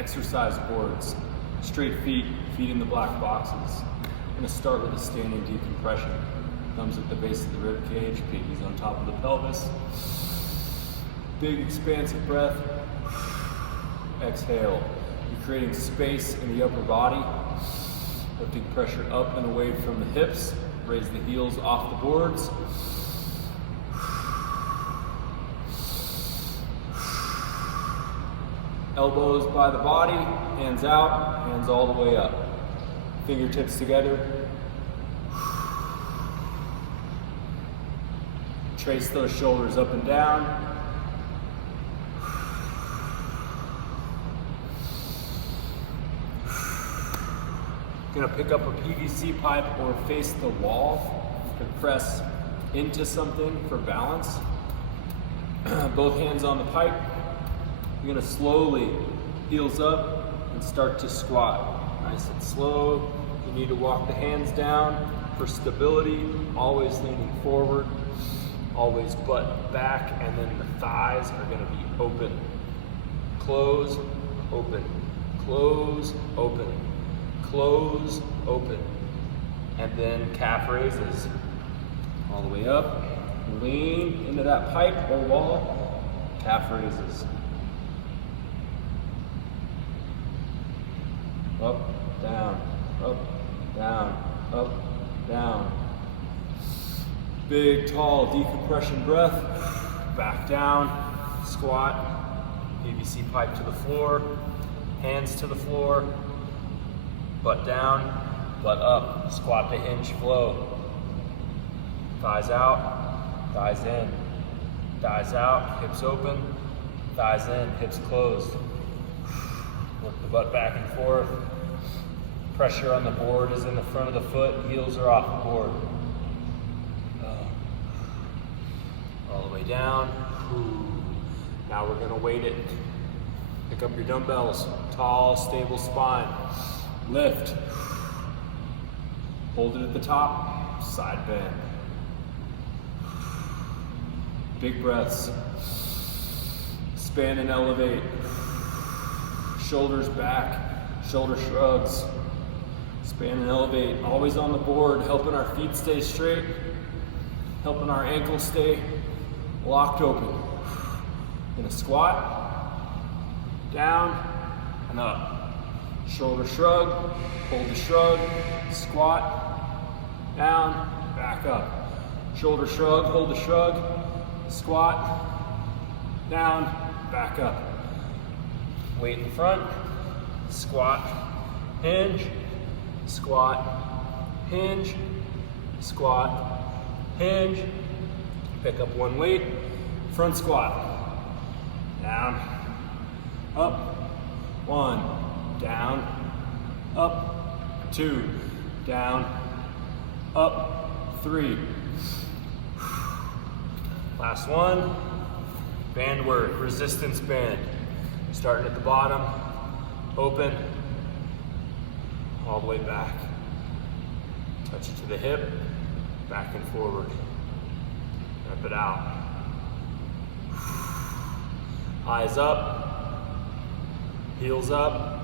exercise boards, straight feet, feet in the black boxes. I'm going to start with a standing decompression. Thumbs at the base of the rib cage, pinkies on top of the pelvis. Big expansive breath. Exhale. You're creating space in the upper body, lifting pressure up and away from the hips. Raise the heels off the boards. Elbows by the body, hands out, hands all the way up. Fingertips together. Trace those shoulders up and down. Gonna pick up a PVC pipe or face the wall. You can press into something for balance. Both hands on the pipe. You're gonna slowly, heels up, and start to squat. Nice and slow. You need to walk the hands down for stability, always leaning forward, always butt back, and then the thighs are gonna be open. Close, open, close, open, close, open. And then calf raises. All the way up, lean into that pipe or wall, calf raises. Up, down, up, down, up, down. Big, tall decompression breath. Back down, squat, PVC pipe to the floor, hands to the floor, butt down, butt up, squat to hinge flow. Thighs out, thighs in, thighs out, hips open, thighs in, hips closed. Work the butt back and forth. Pressure on the board is in the front of the foot, heels are off the board. All the way down. Now we're gonna weight it. Pick up your dumbbells, tall, stable spine. Lift. Hold it at the top, side bend. Big breaths. Span and elevate. Shoulders back, shoulder shrugs. Span and elevate, always on the board, helping our feet stay straight, helping our ankles stay locked open. Gonna squat, down and up. Shoulder shrug, hold the shrug, squat, down, back up. Shoulder shrug, hold the shrug, squat, down, back up. Weight in front, squat, hinge, squat, hinge, squat, hinge. Pick up one weight, front squat. Down, up, one, down, up, two, down, up, three. Last one, band work, resistance band. Starting at the bottom, open, all the way back. Touch it to the hip, back and forward. Rep it out. Eyes up, heels up,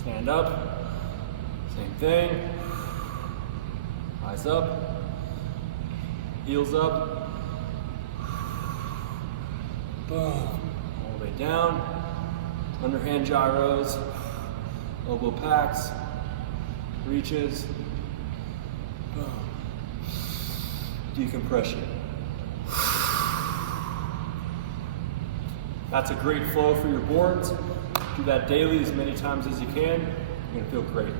stand up, same thing. Eyes up, heels up, boom. Down, underhand gyros, elbow packs, reaches, boom. Decompression. That's a great flow for your boards. Do that daily as many times as you can. You're gonna feel great.